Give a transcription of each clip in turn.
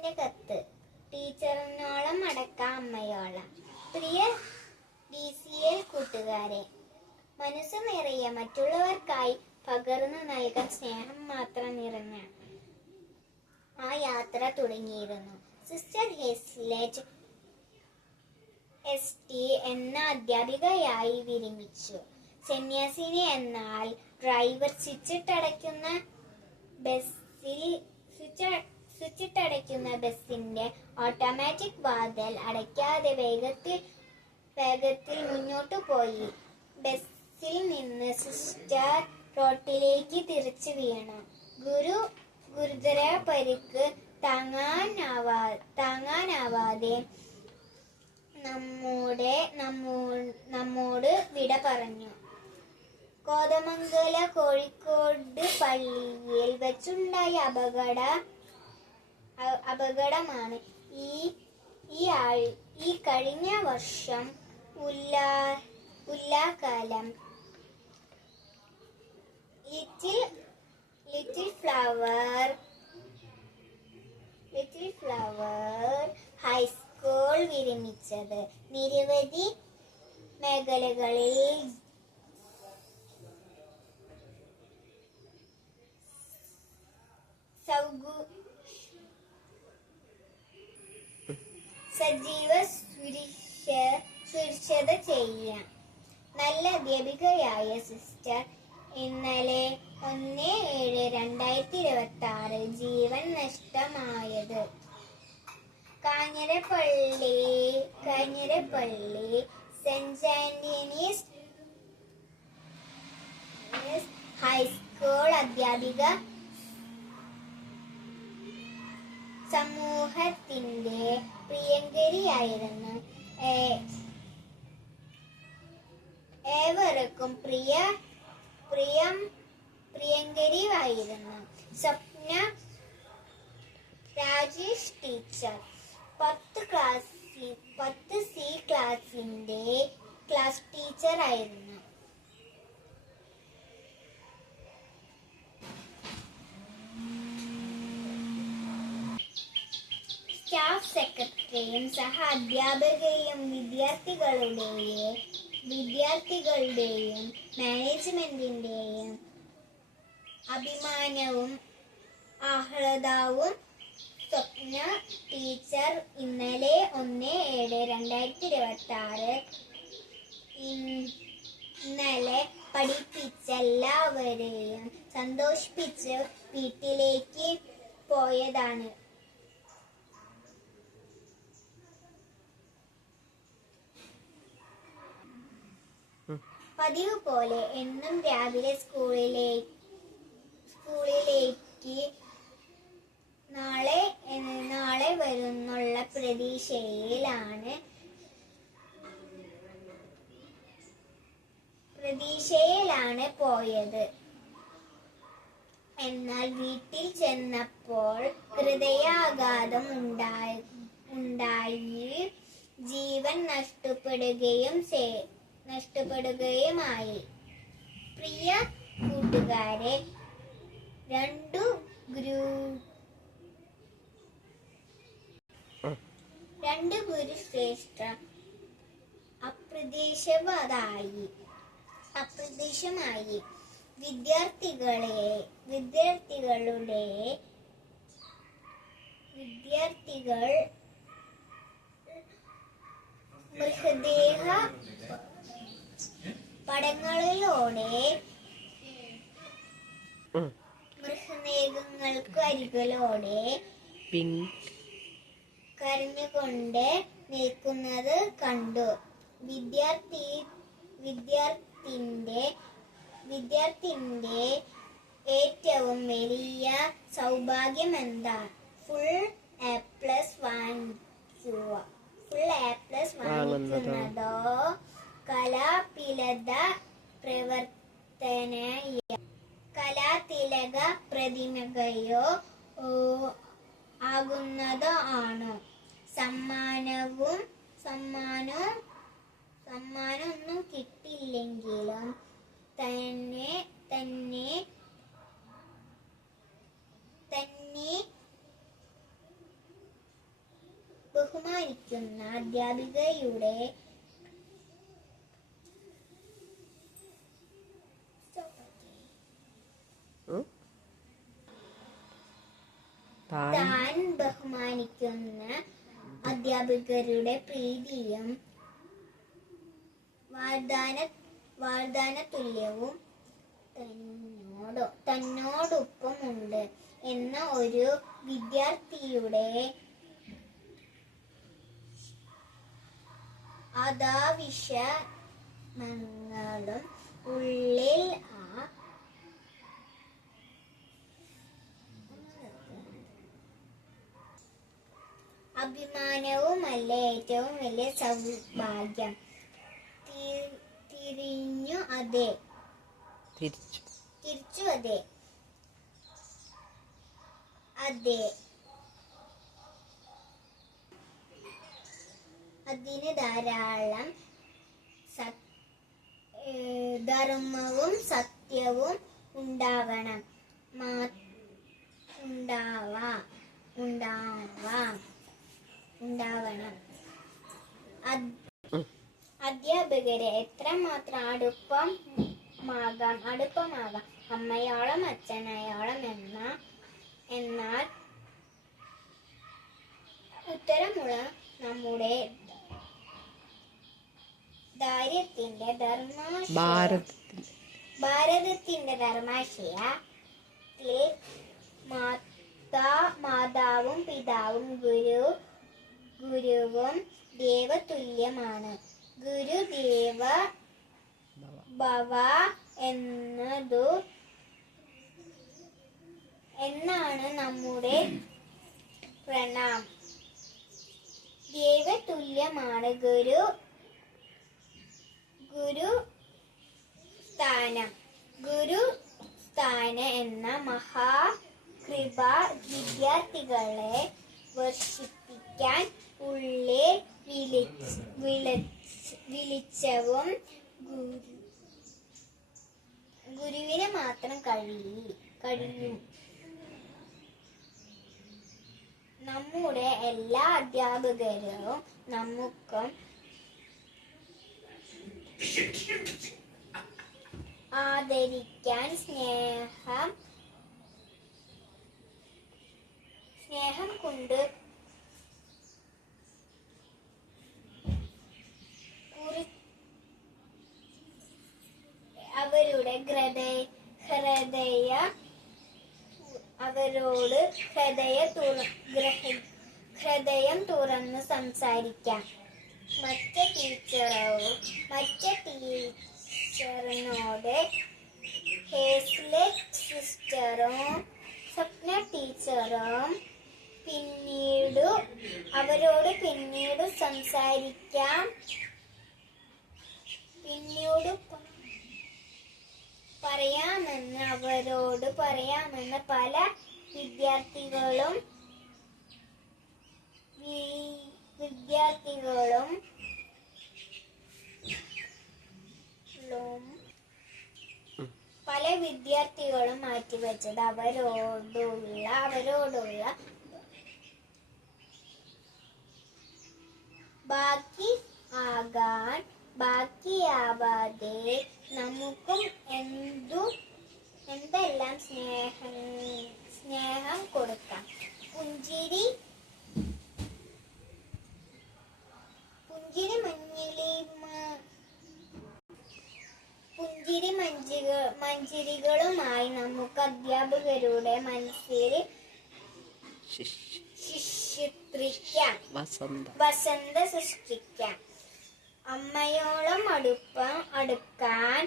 ടീച്ചറിന്റെ കത്ത്. ടീച്ചറിനോളം അടക്കാം അമ്മയോളം. പ്രിയ DCL കൂട്ടുകാരെ, മനസ്സ് നിറയെ മറ്റുള്ളവർക്കായി പകർന്നു നൽകാൻ സ്നേഹം മാത്രം നിറഞ്ഞ ആ യാത്ര തുടങ്ങിയിരുന്നു. സിസ്റ്റർ ഹെസ്ലെറ്റ് ST എന്ന അധ്യാപികയായി വിരമിച്ചു. സന്യാസിനി എന്നാൽ ഡ്രൈവർ സ്വിച്ചിട്ടടയ്ക്കുന്ന ബസിന്റെ ഓട്ടോമാറ്റിക് വാതിൽ അടയ്ക്കാതെ വേഗത്തിൽ മുന്നോട്ടു പോയി. ബസിൽ നിന്ന് സിസ്റ്റർ റോട്ടിലേക്ക് തിരിച്ചു വീണു. ഗുരുതര പരിക്ക് താങ്ങാനാവാതെ നമ്മോട് വിട പറഞ്ഞു. കോതമംഗല കോഴിക്കോട് പള്ളിയിൽ വെച്ചുണ്ടായ അപകടമാണ് ഈ കഴിഞ്ഞ വർഷം ഉല്ലാകാലം ലിറ്റിൽ ഫ്ലവർ ഹൈസ്കൂൾ വിരമിച്ചത്. നിരവധി മേഖലകളിൽ സജീവ സുരക്ഷിത ചെയ്യാം. നല്ല അധ്യാപികയായ സിസ്റ്റർ ഇന്നലെ 1/7/2026 ജീവൻ നഷ്ടമായത്. കാഞ്ഞിരപ്പള്ളി സെന്റ് ആന്റണീസ് ഹൈസ്കൂൾ അധ്യാപിക സമൂഹത്തിന്റെ പ്രിയങ്കരിയായിരുന്നു. ഏവർക്കും പ്രിയങ്കരിയായിരുന്നു. സ്വപ്ന രാജേഷ് ടീച്ചർ 10C ക്ലാസിന്റെ ക്ലാസ് ടീച്ചർ ആയിരുന്നു. സ്റ്റാഫ് സെക്രട്ടറിയും സഹ അധ്യാപകയും വിദ്യാർത്ഥികളുടെയും മാനേജ്മെന്റിന്റെയും അഭിമാനവും ആഹ്ലാദവും സ്വപ്ന ടീച്ചർ ഇന്നലെ 1/7/2026 ഇന്നലെ പഠിപ്പിച്ച എല്ലാവരെയും സന്തോഷിപ്പിച്ച് വീട്ടിലേക്ക് പോയതാണ്. പതിവ് പോലെ എന്നും രാവിലെ സ്കൂളിലേക്ക് നാളെ വരുന്നുള്ള പ്രതീക്ഷയിലാണ് പോയത്. എന്നാൽ വീട്ടിൽ ചെന്നപ്പോൾ ഹൃദയാഘാതം ഉണ്ടായി ജീവൻ നഷ്ടപ്പെടുകയുമായി. പ്രിയ കൂട്ടുകാരെ, രണ്ടു ഗുരുശ്രേഷ്ഠ അപ്രത്യക്ഷമായി. വിദ്യാർത്ഥികൾ മൃതദേഹ പടങ്ങളിലൂടെ മൃതദേഹങ്ങൾക്ക് അരികിലൂടെ കരഞ്ഞുകൊണ്ട് നിൽക്കുന്നത് കണ്ടു. വിദ്യാർത്ഥിന്റെ ഏറ്റവും വലിയ സൗഭാഗ്യം എന്താ? ഫുൾ A+ വാങ്ങിക്കുന്നതോ കലാതിലക പ്രതിമയോ ആകുന്നതോ ആണോ? സമ്മാനമൊന്നും കിട്ടിയില്ലെങ്കിലും തന്നെ ബഹുമാനിക്കുന്ന അധ്യാപികയുടെ താൻ ബഹുമാനിക്കുന്ന അധ്യാപകരുടെ പ്രീതിയും വാഗ്ദാന തുല്യവും തന്നോടൊപ്പമുണ്ട് എന്ന ഒരു വിദ്യാർത്ഥിയുടെ അതാവിഷമങ്ങളും ഉള്ളിൽ അഭിമാനവുമല്ല ഏറ്റവും വലിയ സൗഭാഗ്യം. തിരിച്ചു അതെ. അതിന് ധാരാളം ധർമ്മവും സത്യവും ഉണ്ടാവണം. അധ്യാപകരെ എത്രമാത്രം അടുപ്പമാകാം അമ്മയോളം അച്ഛനയോളം എന്നാൽ ഉത്തരമുള്ള നമ്മുടെ ഭാരതത്തിന്റെ ധർമാശയത്തിൽ മാതാവും പിതാവും ഗുരുവും ദേവതുല്യമാണ്. ഗുരുദേവ ഭവ എന്നാണ് നമ്മുടെ പ്രണാമം. ദേവതുല്യമാണ് ഗുരുസ്ഥാനം എന്ന മഹാകൃപ വിദ്യാർത്ഥികളെ വർഷിപ്പിക്കാൻ ഉള്ളിൽ വിളിച്ചവും ഗുരുവിന് മാത്രം കഴിയും. നമ്മുടെ എല്ലാ അധ്യാപകരും നമുക്കും ആദരിക്കാൻ സ്നേഹം കൊണ്ട് അവരോട് ഹൃദയം തുറന്ന് സംസാരിക്കാം. മറ്റേ ടീച്ചറിനോട് ഹേസ്ലെറ്റ് സിസ്റ്ററും സ്വപ്ന ടീച്ചറും അവരോട് പിന്നീട് സംസാരിക്കാം. അവരോട് പറയാമെന്ന് പല വിദ്യാർത്ഥികളും മാറ്റിവെച്ചത് അവരോടുള്ള ബാക്കിയാവാതെ നമുക്കും എന്തെല്ലാം സ്നേഹം കൊടുക്കാം. പുഞ്ചിരി മഞ്ചിരികളുമായി നമുക്ക് അധ്യാപകരുടെ മനസ്സിൽ വസന്ത സൃഷ്ടിക്കാം. അമ്മയോളം അടുക്കാൻ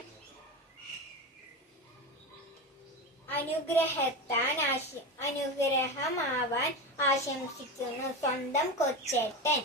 അനുഗ്രഹമാവാൻ ആശംസിക്കുന്നു. സ്വന്തം കൊച്ചേട്ടൻ.